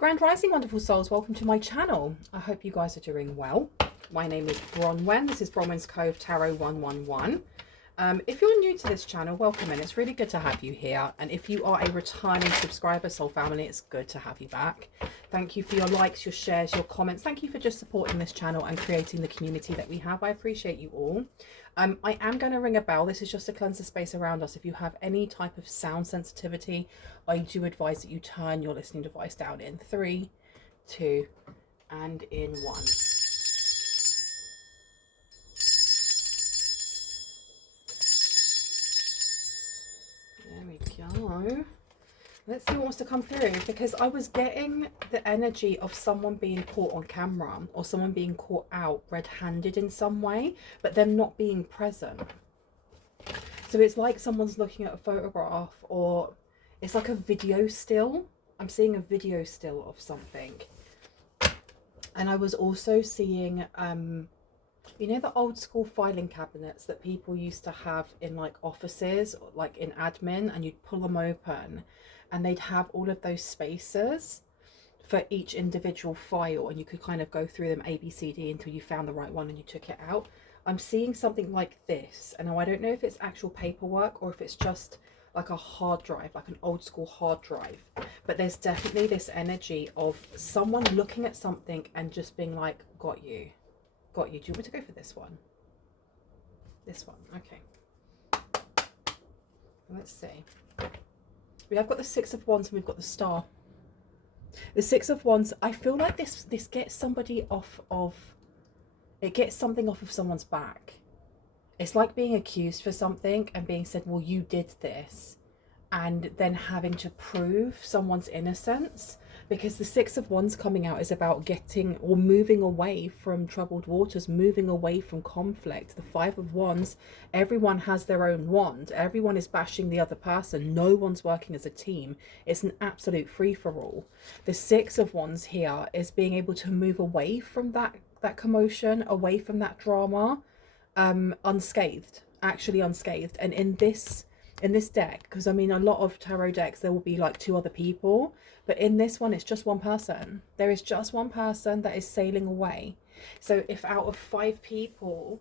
Grand Rising, wonderful souls. Welcome to my channel. I hope you guys are doing well. My name is Bronwen. This is Bronwen's Cove Tarot 111. If you're new to this channel, welcome in. It's really good to have you here. And if you are a returning subscriber, soul family, it's good to have you back. Thank you for your likes, your shares, your comments. Thank you for just supporting this channel and creating the community that we have. I appreciate you all. I am going to ring a bell. This is just to cleanse the space around us. If you have any type of sound sensitivity, I do advise that you turn your listening device down in 3, 2, and in 1. There we go. Let's see what wants to come through, because I was getting the energy of someone being caught on camera or someone being caught out red-handed in some way, but them not being present. So it's like someone's looking at a photograph, or it's like a video still. I'm seeing a video still of something. And I was also seeing, you know, the old school filing cabinets that people used to have in like offices, like in admin, and you'd pull them open and they'd have all of those spaces for each individual file, and you could kind of go through them A, B, C, D until you found the right one and you took it out. I'm seeing something like this, and now I don't know if it's actual paperwork or if it's just like a hard drive, like an old school hard drive, but there's definitely this energy of someone looking at something and just being like, got you. Got you. Do you want me to go for this one? This one. Okay. Let's see. We have got the Six of Wands and we've got the Star. The Six of Wands, I feel like this gets somebody off of, it gets something off of someone's back. It's like being accused for something and being said, well, you did this, and then having to prove someone's innocence, because the Six of Wands coming out is about getting or moving away from troubled waters, moving away from conflict. The Five of Wands, everyone has their own wand. Everyone is bashing the other person. No one's working as a team. It's an absolute free-for-all. The Six of Wands here is being able to move away from that commotion, away from that drama, unscathed, actually unscathed. And in this deck, because I mean a lot of tarot decks there will be like 2 other people, but in this one it's just one person. There is just one person that is sailing away. So if out of 5 people,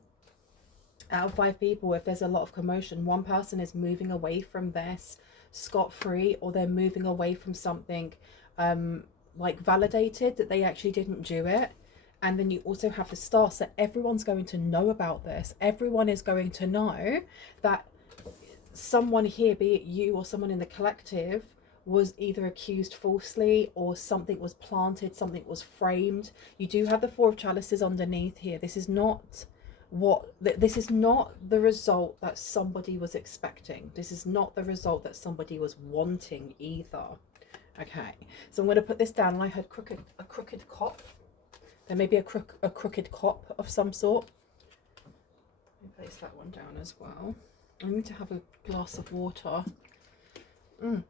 if there's a lot of commotion, one person is moving away from this scot-free, or they're moving away from something like validated that they actually didn't do it. And then you also have the Star, so everyone's going to know about this. Everyone is going to know that someone here, be it you or someone in the collective, was either accused falsely or something was planted, something was framed. You do have the Four of Chalices underneath here. This is not the result that somebody was expecting. This is not the result that somebody was wanting either. Okay, so I'm going to put this down. And I heard a crooked cop. There may be a crooked cop of some sort. Let me place that one down as well. I need to have a glass of water. I'm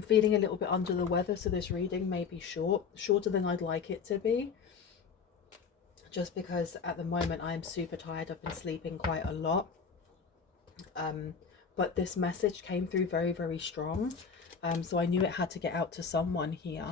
feeling a little bit under the weather, so this reading may be shorter than I'd like it to be. Just because at the moment I am super tired. I've been sleeping quite a lot. But this message came through very, very strong. So I knew it had to get out to someone here.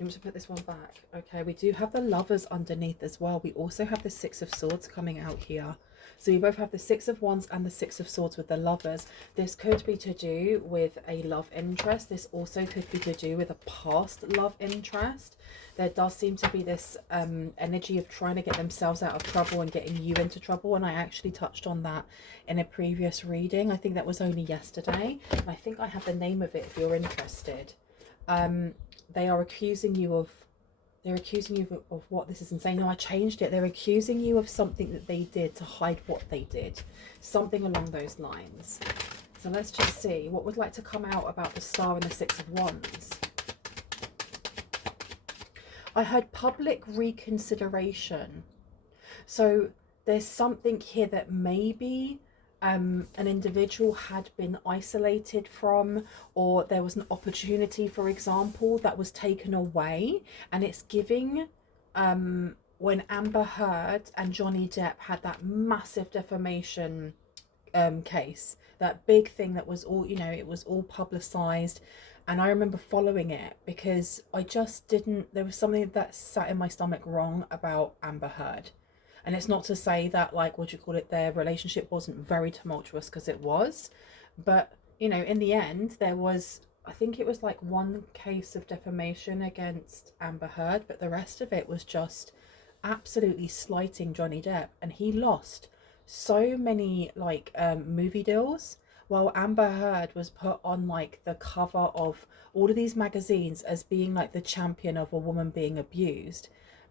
I'm just going to put this one back. Okay, we do have the Lovers underneath as well. We also have the Six of Swords coming out here. So we both have the Six of Wands and the Six of Swords with the Lovers. This could be to do with a love interest. This also could be to do with a past love interest. There does seem to be this energy of trying to get themselves out of trouble and getting you into trouble. And I actually touched on that in a previous reading. I think that was only yesterday. And I think I have the name of it if you're interested. They are accusing you of, what this is insane. No, I changed it. They're accusing you of something that they did to hide what they did. Something along those lines. So let's just see what would like to come out about the Star and the Six of Wands. I heard public reconsideration. So there's something here that maybe an individual had been isolated from, or there was an opportunity, for example, that was taken away. And it's giving, when Amber Heard and Johnny Depp had that massive defamation case, that big thing that was all, you know, it was all publicized. And I remember following it because I just didn't, there was something that sat in my stomach wrong about Amber Heard. And it's not to say that, like, what do you call it, their relationship wasn't very tumultuous, because it was. But, you know, in the end, there was, I think it was like one case of defamation against Amber Heard, but the rest of it was just absolutely slighting Johnny Depp. And he lost so many, like, movie deals, while Amber Heard was put on, like, the cover of all of these magazines as being like the champion of a woman being abused.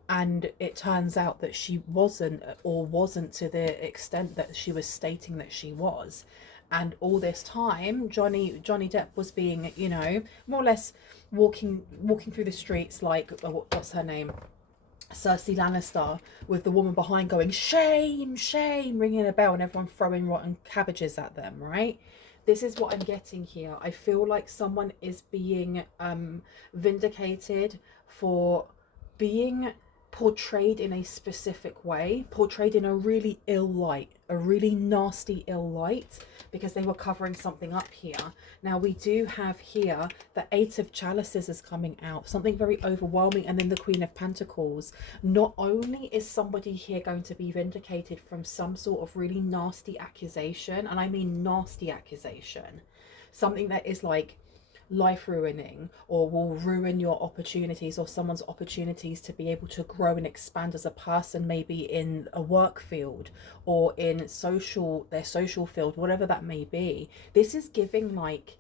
And it turns out that she wasn't, or wasn't to the extent that she was stating that she was. And all this time, Johnny Depp was being, you know, more or less walking through the streets like, what's her name, Cersei Lannister, with the woman behind going, shame, shame, ringing a bell, and everyone throwing rotten cabbages at them, right? This is what I'm getting here. I feel like someone is being vindicated for being portrayed in a specific way, portrayed in a really ill light, a really nasty ill light, because they were covering something up here. Now we do have here the Eight of Chalices is coming out, something very overwhelming, and then the Queen of Pentacles. Not only is somebody here going to be vindicated from some sort of really nasty accusation, and I mean nasty accusation, something that is like life ruining, or will ruin your opportunities or someone's opportunities to be able to grow and expand as a person, maybe in a work field or in their social field, whatever that may be. This is giving like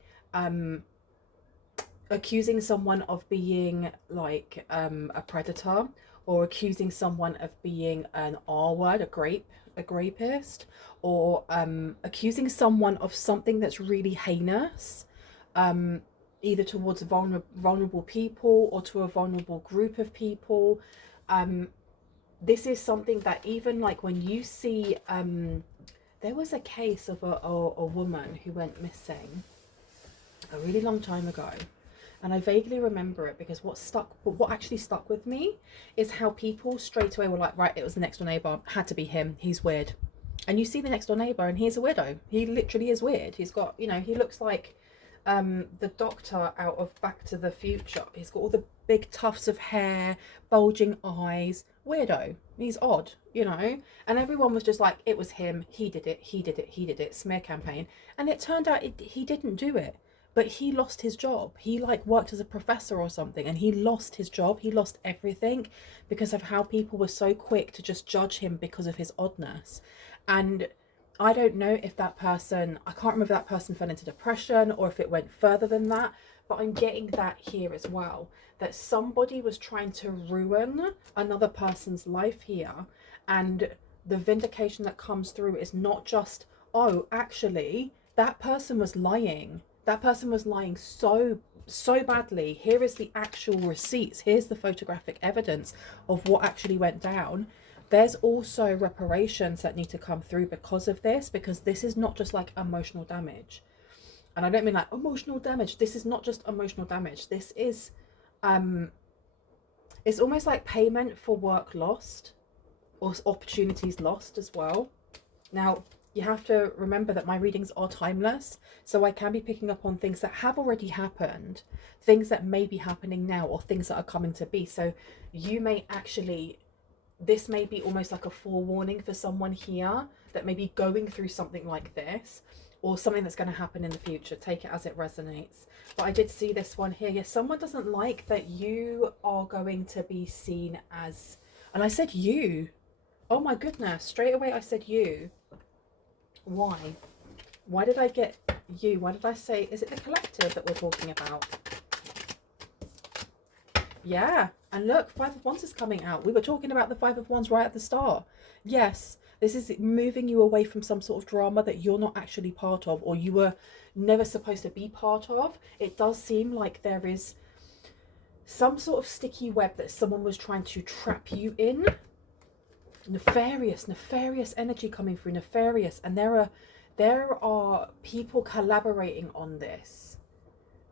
accusing someone of being like a predator, or accusing someone of being an R word, a grapist, or accusing someone of something that's really heinous, either towards vulnerable people or to a vulnerable group of people. This is something that even like when you see, there was a case of a woman who went missing a really long time ago. And I vaguely remember it because what actually stuck with me is how people straight away were like, right, it was the next door neighbor, had to be him, he's weird. And you see the next door neighbor and he's a weirdo. He literally is weird. He's got, you know, he looks like the doctor out of Back to the Future. He's got all the big tufts of hair, bulging eyes, weirdo. He's odd, you know. And everyone was just like, it was him, he did it, he did it, he did it, smear campaign. And it turned out he didn't do it, but he lost his job. He like worked as a professor or something, and he lost his job, he lost everything because of how people were so quick to just judge him because of his oddness. And I don't know if that person, I can't remember if that person fell into depression or if it went further than that, but I'm getting that here as well, that somebody was trying to ruin another person's life here. And the vindication that comes through is not just, oh, actually, that person was lying. That person was lying so badly. Here is the actual receipts. Here's the photographic evidence of what actually went down. There's also reparations that need to come through because of this, because this is not just like emotional damage. And I don't mean like emotional damage. This is not just emotional damage. This is, it's almost like payment for work lost or opportunities lost as well. Now, you have to remember that my readings are timeless, so I can be picking up on things that have already happened, things that may be happening now, or things that are coming to be. So you may actually, this may be almost like a forewarning for someone here that may be going through something like this, or something that's going to happen in the future. Take it as it resonates. But I did see this one here. Yes, someone doesn't like that you are going to be seen as, and I said you. Oh my goodness, straight away I said you. Why? Why did I get you? Why did I say, is it the collective that we're talking about? Yeah, and look, Five of Wands is coming out. We were talking about the Five of Wands right at the start. Yes, this is moving you away from some sort of drama that you're not actually part of, or you were never supposed to be part of. It does seem like there is some sort of sticky web that someone was trying to trap you in. Nefarious energy coming through, nefarious. And there are people collaborating on this.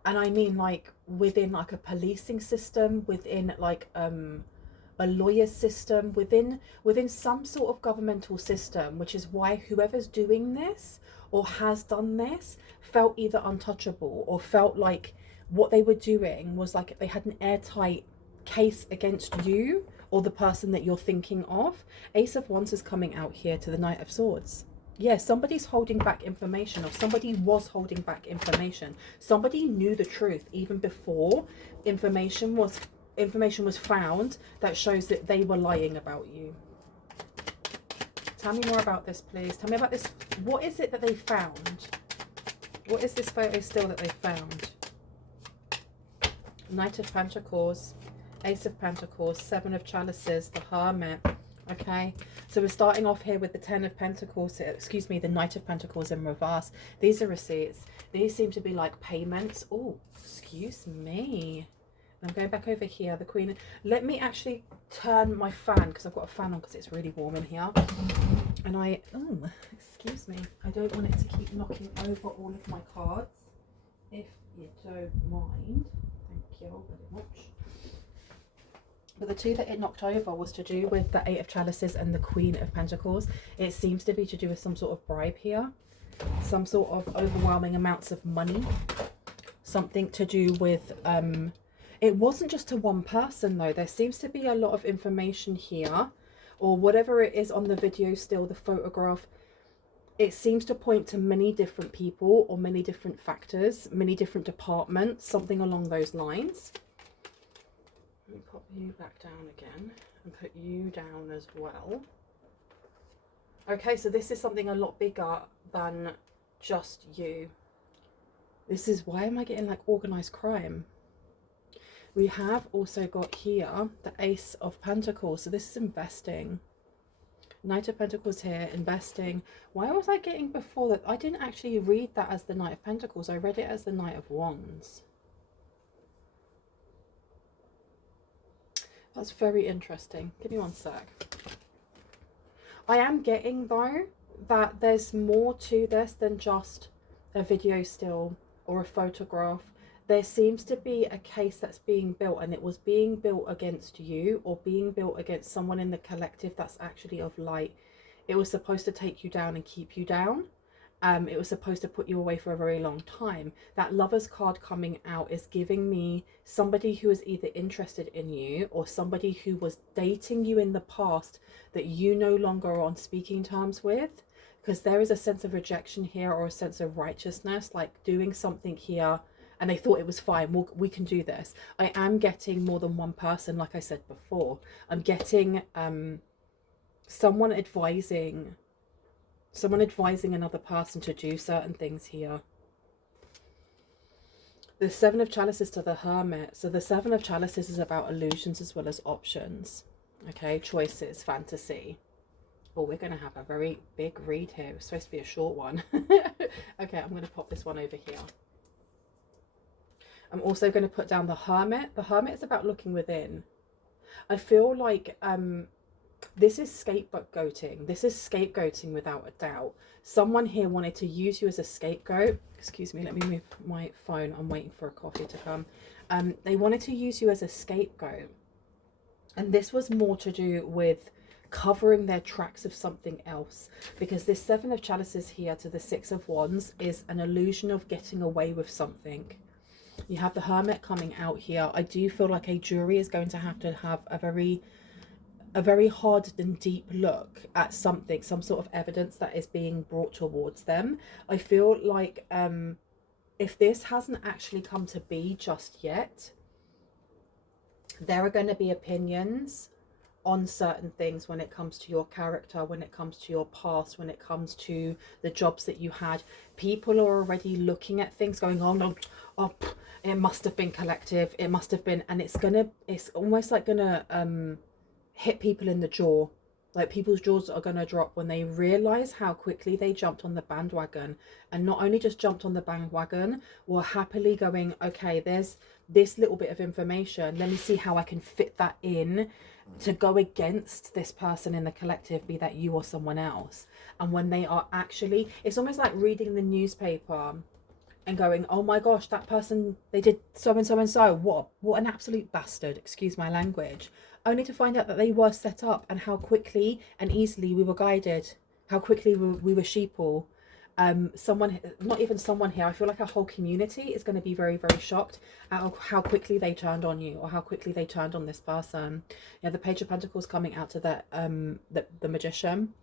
And I mean like within like a policing system, within like a a lawyer's system, within some sort of governmental system, which is why whoever's doing this or has done this felt either untouchable or felt like what they were doing was like they had an airtight case against you or the person that you're thinking of. Ace of Wands is coming out here to the Knight of Swords. Yeah, somebody's holding back information, or somebody was holding back information. Somebody knew the truth even before information was found that shows that they were lying about you. Tell me more about this, please. Tell me about this. What is it that they found? What is this photo still that they found? Knight of Pentacles, Ace of Pentacles, Seven of Chalices, the Hermit. Okay, so we're starting off here with the Ten of Pentacles, excuse me, the Knight of Pentacles in reverse. These are receipts. These seem to be like payments. Oh, excuse me. I'm going back over here, the Queen. Let me actually turn my fan, because I've got a fan on because it's really warm in here. And oh, excuse me. I don't want it to keep knocking over all of my cards, if you don't mind. Thank you very much. But the two that it knocked over was to do with the Eight of Chalices and the Queen of Pentacles. It seems to be to do with some sort of bribe here. Some sort of overwhelming amounts of money. Something to do with... it wasn't just to one person though. There seems to be a lot of information here. Or whatever it is on the video still, the photograph. It seems to point to many different people or many different factors. Many different departments. Something along those lines. Let me pop you back down again and put you down as well. Okay, so this is something a lot bigger than just you. This is, why am I getting like organized crime? We have also got here the Ace of Pentacles. So this is investing. Knight of Pentacles here, investing. Why was I getting before that? I didn't actually read that as the Knight of Pentacles. I read it as the Knight of Wands. That's very interesting. Give me one sec. I am getting though that there's more to this than just a video still or a photograph. There seems to be a case that's being built, and it was being built against you or being built against someone in the collective that's actually of light. It was supposed to take you down and keep you down. It was supposed to put you away for a very long time. That Lovers card coming out is giving me somebody who is either interested in you or somebody who was dating you in the past that you no longer are on speaking terms with, because there is a sense of rejection here or a sense of righteousness, like doing something here and they thought it was fine. We can do this. I am getting more than one person, like I said before. I'm getting someone advising another person to do certain things here. The Seven of Chalices to the Hermit. So the Seven of Chalices is about illusions as well as options. Okay, choices, fantasy. Oh, we're going to have a very big read here. It's supposed to be a short one. Okay, I'm going to pop this one over here. I'm also going to put down the Hermit. The Hermit is about looking within. I feel like this is scapegoating. This is scapegoating without a doubt. Someone here wanted to use you as a scapegoat. Excuse me, let me move my phone. I'm waiting for a coffee to come. They wanted to use you as a scapegoat. And this was more to do with covering their tracks of something else. Because this Seven of Chalices here to the Six of Wands is an illusion of getting away with something. You have the Hermit coming out here. I do feel like a jury is going to have a very hard and deep look at something, some sort of evidence that is being brought towards them. I feel like if this hasn't actually come to be just yet, there are going to be opinions on certain things when it comes to your character, when it comes to your past, when it comes to the jobs that you had. People are already looking at things going on. Oh, it must have been collective. It must have been, and it's almost like gonna hit people in the jaw. Like people's jaws are going to drop when they realize how quickly they jumped on the bandwagon, and not only just jumped on the bandwagon, were happily going, okay, there's this little bit of information, let me see how I can fit that in to go against this person in the collective, be that you or someone else. And when they are actually, it's almost like reading the newspaper and going, oh my gosh, that person, they did so and so and so, what an absolute bastard, excuse my language, only to find out that they were set up, and how quickly and easily we were guided, how quickly we were sheeple. Someone, not even someone here, I feel like a whole community is going to be very, very shocked at how quickly they turned on you, or how quickly they turned on this person. Yeah, the Page of Pentacles coming out to that the Magician.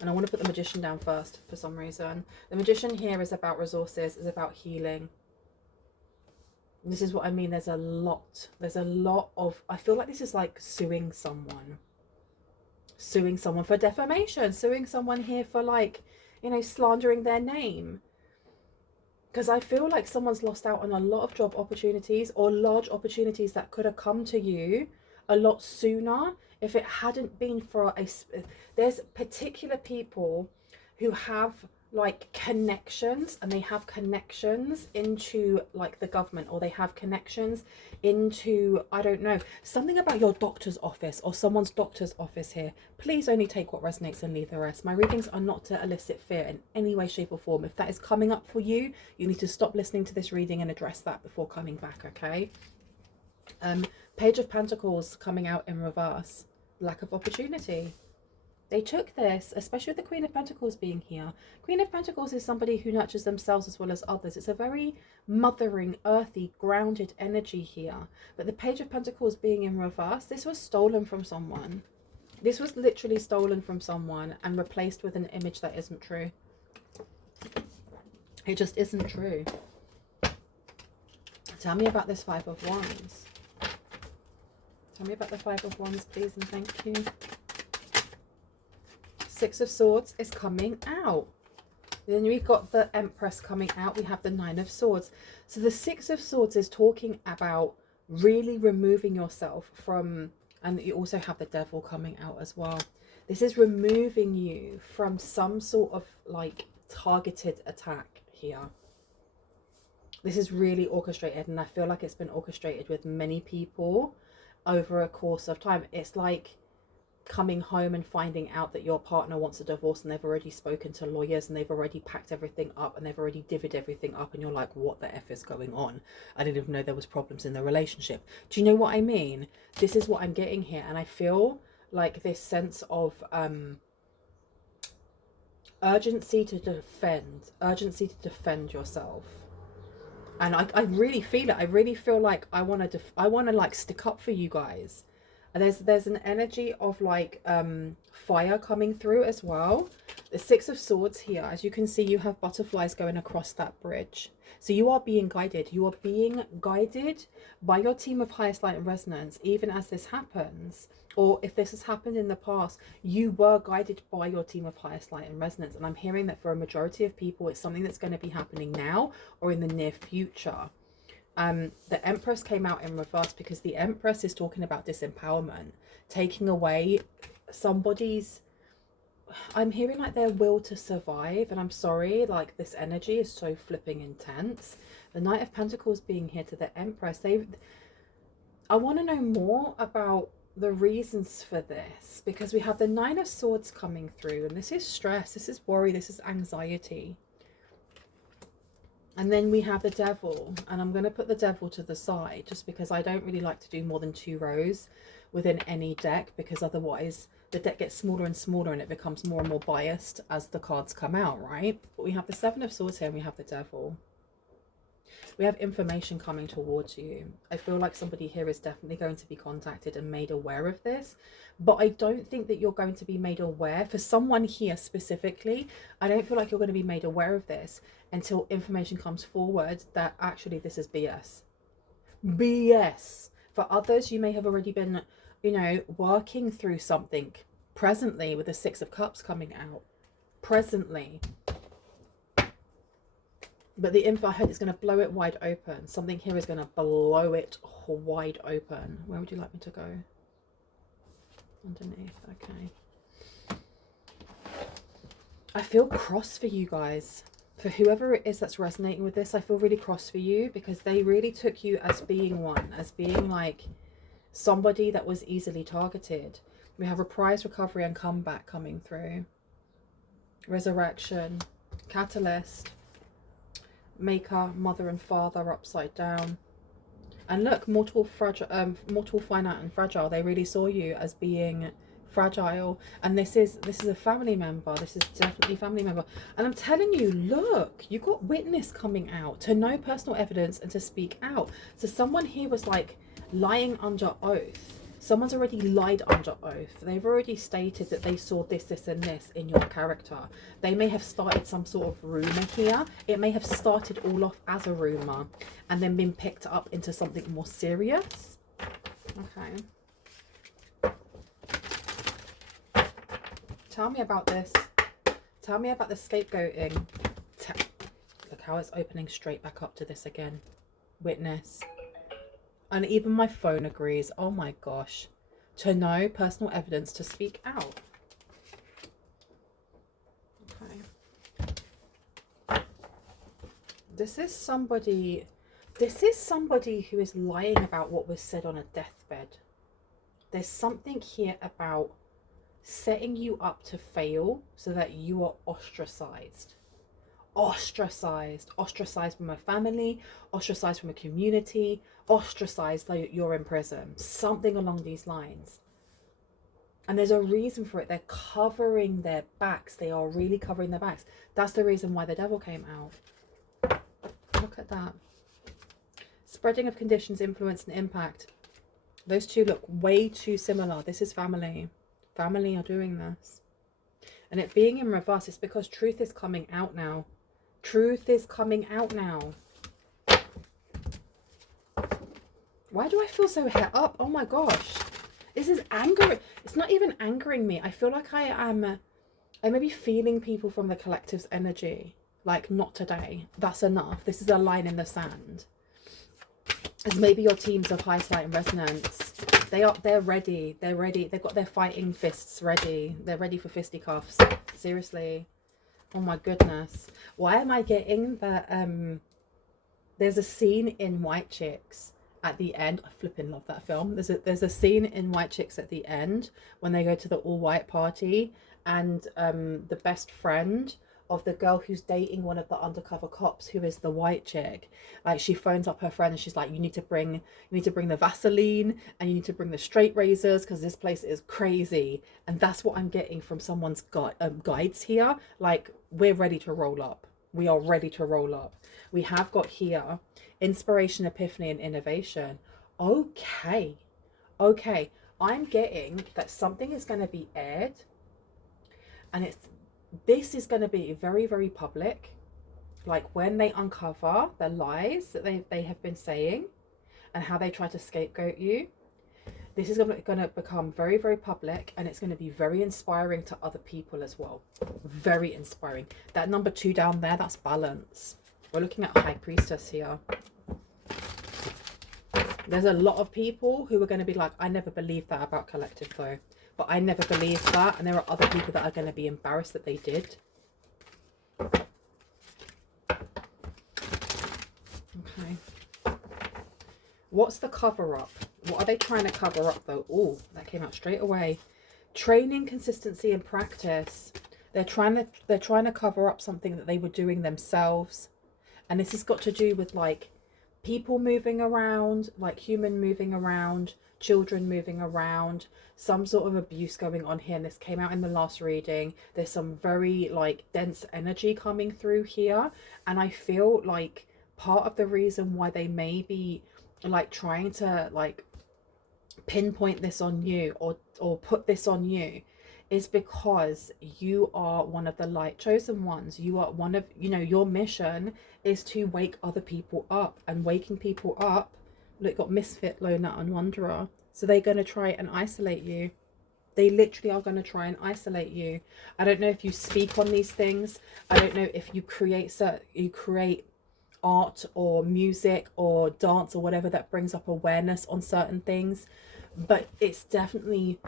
And I want to put the Magician down first for some reason. The Magician here is about resources, is about healing. This is what I mean. There's a lot of, I feel like this is like suing someone for defamation, suing someone here for, like, you know, slandering their name. Because I feel like someone's lost out on a lot of job opportunities, or large opportunities that could have come to you a lot sooner if it hadn't been for there's particular people who have like connections, and they have connections into like the government, or they have connections into, I don't know, something about your doctor's office or someone's doctor's office here. Please only take what resonates and leave the rest. My readings are not to elicit fear in any way, shape or form. If that is coming up for you, you need to stop listening to this reading and address that before coming back, okay? Page of Pentacles coming out in reverse. Lack of opportunity. They took this, especially with the Queen of Pentacles being here. Queen of Pentacles is somebody who nurtures themselves as well as others. It's a very mothering, earthy, grounded energy here. But the Page of Pentacles being in reverse, this was stolen from someone. This was literally stolen from someone and replaced with an image that isn't true. It just isn't true. Tell me about this Five of Wands. Tell me about the Five of Wands, please, and thank you. Six of Swords is coming out. Then we've got the Empress coming out. We have the Nine of Swords. So the Six of Swords is talking about really removing yourself from, and you also have the Devil coming out as well. This is removing you from some sort of like targeted attack here. This is really orchestrated, and I feel like it's been orchestrated with many people over a course of time. It's like coming home and finding out that your partner wants a divorce, and they've already spoken to lawyers, and they've already packed everything up, and they've already divvied everything up, and you're like, what the F is going on? I didn't even know there was problems in the relationship. Do you know what I mean? This is what I'm getting here, and I feel like this sense of urgency to defend yourself. And I really feel it. I really feel like I want to like stick up for you guys. There's an energy of like fire coming through as well. The Six of Swords here, as you can see, you have butterflies going across that bridge. So you are being guided. You are being guided by your team of highest light and resonance, even as this happens. Or if this has happened in the past, you were guided by your team of highest light and resonance. And I'm hearing that for a majority of people, it's something that's going to be happening now or in the near future. The Empress came out in reverse because the Empress is talking about disempowerment, taking away somebody's, I'm hearing like their will to survive. And I'm sorry, like this energy is so flipping intense. The Knight of Pentacles being here to the Empress, I want to know more about the reasons for this, because we have the Nine of Swords coming through, and this is stress, this is worry, this is anxiety. And then we have the Devil, and I'm going to put the Devil to the side just because I don't really like to do more than 2 rows within any deck, because otherwise the deck gets smaller and smaller and it becomes more and more biased as the cards come out, right? But we have the Seven of Swords here, and we have the Devil. We have information coming towards you. I feel like somebody here is definitely going to be contacted and made aware of this, but I don't think that you're going to be made aware. For someone here specifically, I don't feel like you're going to be made aware of this until information comes forward that actually this is BS. BS. For others, you may have already been, you know, working through something presently with the Six of Cups coming out. Presently. But the info I heard is going to blow it wide open. Something here is going to blow it wide open. Where would you like me to go? Underneath. Okay. I feel cross for you guys. For whoever it is that's resonating with this, I feel really cross for you, because they really took you as being one. As being like somebody that was easily targeted. We have reprise, recovery and comeback coming through. Resurrection. Catalyst. maker, mother and father upside down. And look, mortal, fragile, mortal, finite, and fragile. They really saw you as being fragile, and this is a family member. This is definitely a family member. And I'm telling you, look, you got witness coming out to know personal evidence and to speak out. So someone here was like lying under oath. Someone's already lied under oath. They've already stated that they saw this, this, and this in your character. They may have started some sort of rumor here. It may have started all off as a rumor and then been picked up into something more serious. Okay. Tell me about this. Tell me about the scapegoating. Look how it's opening straight back up to this again. Witness. And even my phone agrees. Oh my gosh. To know personal evidence, to speak out. Okay. This is somebody who is lying about what was said on a deathbed. There's something here about setting you up to fail so that you are ostracized. Ostracized from a family, ostracized from a community, ostracized though you're in prison, something along these lines. And there's a reason for it. They're covering their backs. They are really covering their backs. That's the reason why the devil came out. Look at that. Spreading of conditions, influence and impact. Those two look way too similar. This is family. Family are doing this. And it being in reverse, it's because truth is coming out now. Truth is coming out now. Why do I feel so het up? Oh my gosh. This is angering. It's not even angering me. I feel like I may be feeling people from the collective's energy. Like, not today. That's enough. This is a line in the sand. As maybe your teams of high sight and resonance. They're ready. They're ready. They've got their fighting fists ready. They're ready for fisticuffs. Seriously. Oh my goodness. Why am I getting that? There's a scene in White Chicks at the end. I flipping love that film. There's a scene in White Chicks at the end when they go to the all white party, and the best friend of the girl who's dating one of the undercover cops, who is the white chick, like, she phones up her friend and she's like, you need to bring the Vaseline and you need to bring the straight razors because this place is crazy. And that's what I'm getting from someone's guides here. Like, we're ready to roll up. We are ready to roll up. We have got here inspiration, epiphany and innovation. Okay, I'm getting that something is going to be aired, and this is going to be very, very public. Like, when they uncover the lies that they have been saying and how they try to scapegoat you, this is going to become very, very public, and it's going to be very inspiring to other people as well. Very inspiring. That number 2 down there, that's balance. We're looking at High Priestess here. There's a lot of people who are going to be like, I never believed that about collective though. But I never believed that. And there are other people that are going to be embarrassed that they did. Okay. What's the cover up? What are they trying to cover up though? Oh, that came out straight away. Training, consistency and practice. They're trying to cover up something that they were doing themselves. And this has got to do with like people moving around, like human moving around, children moving around, some sort of abuse going on here. And this came out in the last reading. There's some very like dense energy coming through here, and I feel like part of the reason why they may be like trying to like pinpoint this on you or put this on you is because you are one of the light chosen ones. You are one of, you know, your mission is to wake other people up, and waking people up, look, got Misfit, Lone Nut and Wanderer. So they're going to try and isolate you. They literally are going to try and isolate you. I don't know if you speak on these things. I don't know if you create art or music or dance or whatever that brings up awareness on certain things, but it's definitely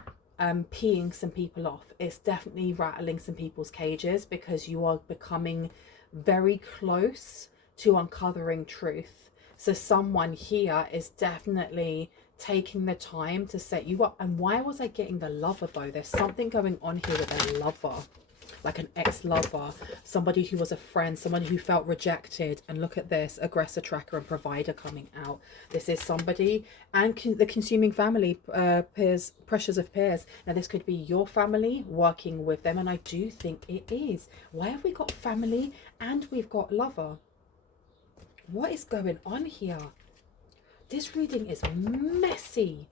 peeing some people off. It's definitely rattling some people's cages, because you are becoming very close to uncovering truth. So someone here is definitely taking the time to set you up. And why was I getting the lover though? There's something going on here with a lover. like an ex-lover, somebody who was a friend, somebody who felt rejected. And look at this, aggressor, tracker, and provider coming out. This is somebody, and the consuming family, peers, pressures of peers. Now this could be your family working with them, and I do think it is. Why have we got family and we've got lover? What is going on here? This reading is messy.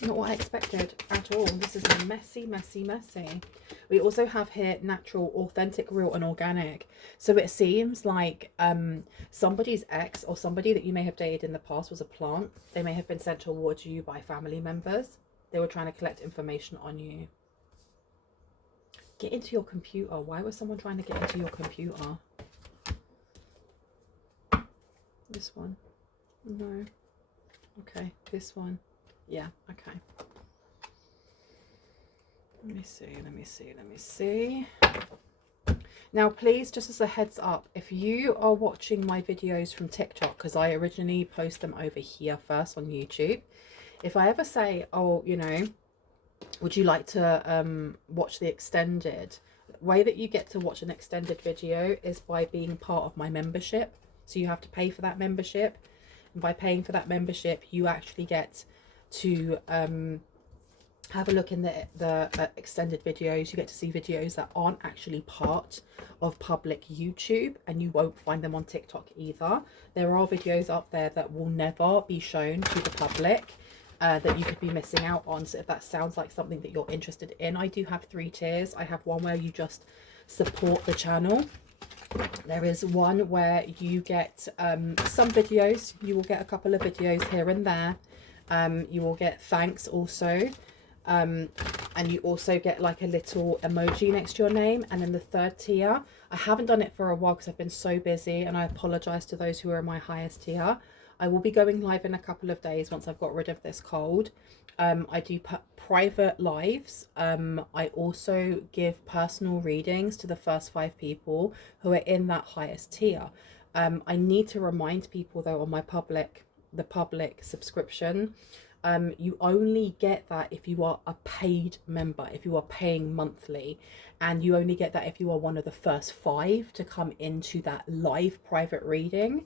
Not what I expected at all. This is messy, messy, messy. We also have here natural, authentic, real, and organic. So it seems like somebody's ex or somebody that you may have dated in the past was a plant. They may have been sent towards you by family members. They were trying to collect information on you. Get into your computer. Why was someone trying to get into your computer? This one. No. Okay, this one. Yeah, okay. Let me see, let me see, let me see. Now, please, just as a heads up, if you are watching my videos from TikTok, because I originally post them over here first on YouTube, if I ever say, oh, you know, would you like to watch the extended, the way that you get to watch an extended video is by being part of my membership. So you have to pay for that membership. And by paying for that membership, you actually get to have a look in the extended videos. You get to see videos that aren't actually part of public YouTube, and you won't find them on TikTok either. There are videos up there that will never be shown to the public, that you could be missing out on. So if that sounds like something that you're interested in, I do have 3 tiers. I have one where you just support the channel. There is one where you get some videos. You will get a couple of videos here and there. You will get thanks also, and you also get like a little emoji next to your name. And then the 3rd tier, I haven't done it for a while because I've been so busy, and I apologize to those who are in my highest tier. I will be going live in a couple of days once I've got rid of this cold. I do private lives. I also give personal readings to the first 5 people who are in that highest tier. I need to remind people though, on my the public subscription, you only get that if you are a paid member, if you are paying monthly, and you only get that if you are one of the first 5 to come into that live private reading.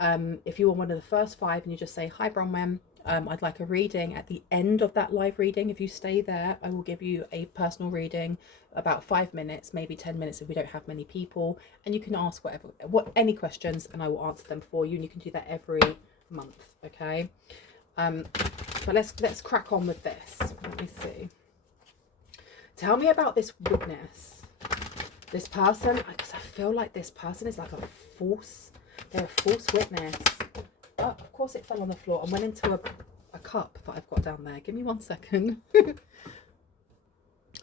If you are one of the first 5 and you just say, hi Bronwyn, I'd like a reading, at the end of that live reading, if you stay there, I will give you a personal reading, about 5 minutes, maybe 10 minutes if we don't have many people, and you can ask any questions and I will answer them for you, and you can do that every month. Okay, but let's crack on with this. Let me see. Tell me about this witness, this person, because I feel like this person is like they're a false witness. Oh, of course it fell on the floor and went into a cup that I've got down there. Give me 1 second.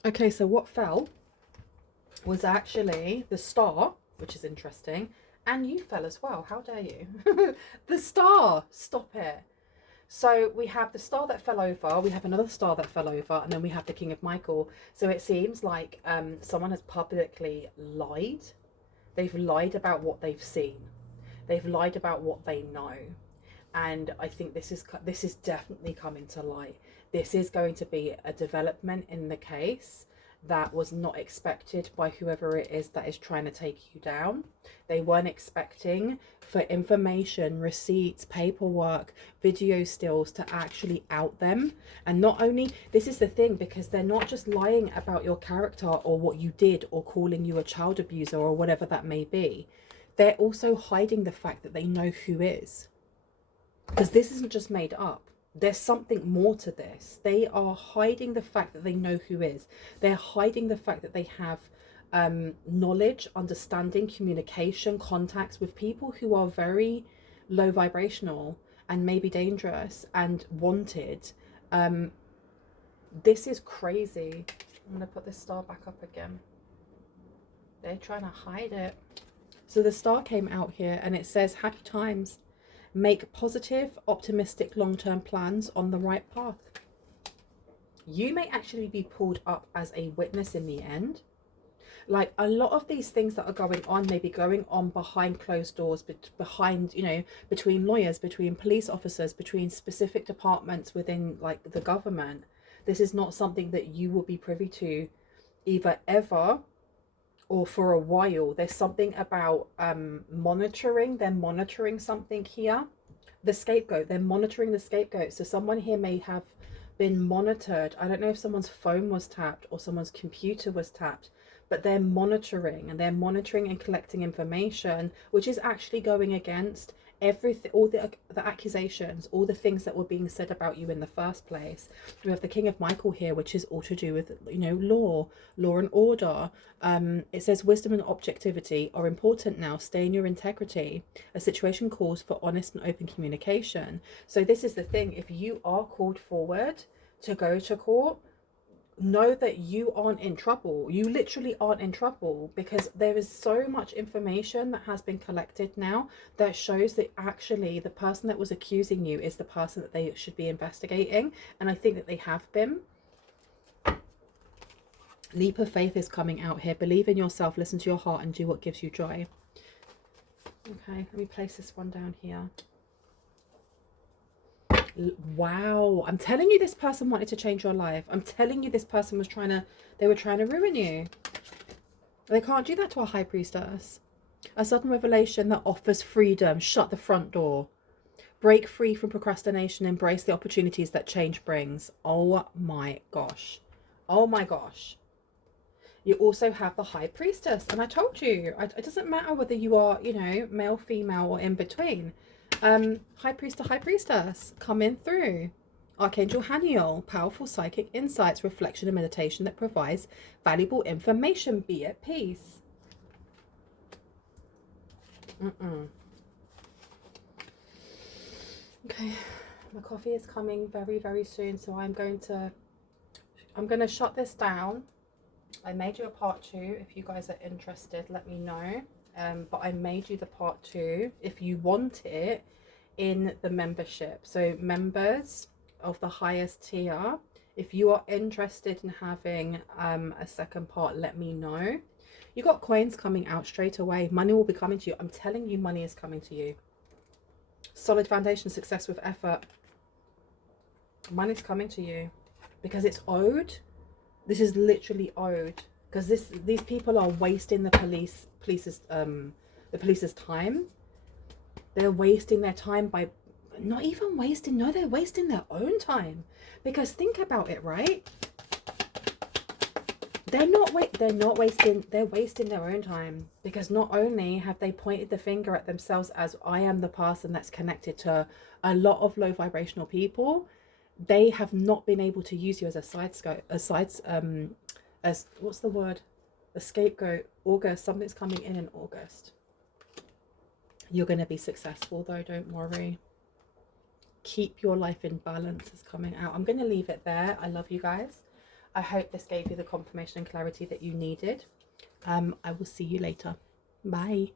Okay, so what fell was actually the star, which is interesting, and you fell as well. How dare you? The star. Stop it. So we have the star that fell over, we have another star that fell over, and then we have the King of Michael. So it seems like someone has publicly lied. They've lied about what they've seen. They've lied about what they know. And I think this is definitely coming to light. This is going to be a development in the case that was not expected by whoever it is that is trying to take you down. They weren't expecting for information, receipts, paperwork, video stills to actually out them. And not only, this is the thing, because they're not just lying about your character or what you did or calling you a child abuser or whatever that may be. They're also hiding the fact that they know who is. Because this isn't just made up. There's something more to this. They are hiding the fact that they know who is. They're hiding the fact that they have knowledge, understanding, communication, contacts with people who are very low vibrational and maybe dangerous and wanted. This is crazy. I'm going to put this star back up again. They're trying to hide it. So the star came out here and it says, happy times. Make positive, optimistic, long-term plans on the right path. You may actually be pulled up as a witness in the end. Like, a lot of these things that are going on may be going on behind closed doors, behind, you know, between lawyers, between police officers, between specific departments within, like, the government. This is not something that you will be privy to either ever, or for a while. There's something about monitoring. They're monitoring something here. The scapegoat, they're monitoring the scapegoat. So someone here may have been monitored. I don't know if someone's phone was tapped or someone's computer was tapped, but they're monitoring, and they're monitoring and collecting information, which is actually going against everything, all the accusations, all the things that were being said about you in the first place. We have the King of Michael here, which is all to do with, you know, law and order. It says wisdom and objectivity are important now. Stay in your integrity. A situation calls for honest and open communication. So this is the thing: if you are called forward to go to court, know that you aren't in trouble. You literally aren't in trouble, because there is so much information that has been collected now that shows that actually the person that was accusing you is the person that they should be investigating, and I think that they have been. Leap of faith is coming out here. Believe in yourself, listen to your heart, and do what gives you joy. Okay, let me place this one down here. Wow, I'm telling you, this person wanted to change your life. I'm telling you, this person was they were trying to ruin you. They can't do that to a high priestess. A sudden revelation that offers freedom. Shut the front door. Break free from procrastination. Embrace the opportunities that change brings. Oh my gosh. Oh my gosh. You also have the high priestess. And I told you, it doesn't matter whether you are, you know, male, female, or in between. High priest to high priestess coming through. Archangel Haniel, powerful psychic insights, reflection and meditation that provides valuable information. Be at peace. Okay, my coffee is coming very, very soon, so I'm going to shut this down. I made you a part 2. If you guys are interested, let me know. But I made you the part 2 if you want it in the membership. So members of the highest tier, if you are interested in having a second part, let me know. You got coins coming out straight away. Money will be coming to you. I'm telling you, money is coming to you. Solid foundation, success with effort. Money's coming to you because it's owed. This is literally owed, because these people are wasting the police's time. They're wasting their time by not even wasting. No, they're wasting their own time, because think about it, right? They're wasting. They're wasting their own time, because not only have they pointed the finger at themselves as I am the person that's connected to a lot of low vibrational people, they have not been able to use you as a what's the word? A scapegoat. August, something's coming in August. You're going to be successful though, don't worry. Keep your life in balance is coming out. I'm going to leave it there. I love you guys. I hope this gave you the confirmation and clarity that you needed. I will see you later. Bye.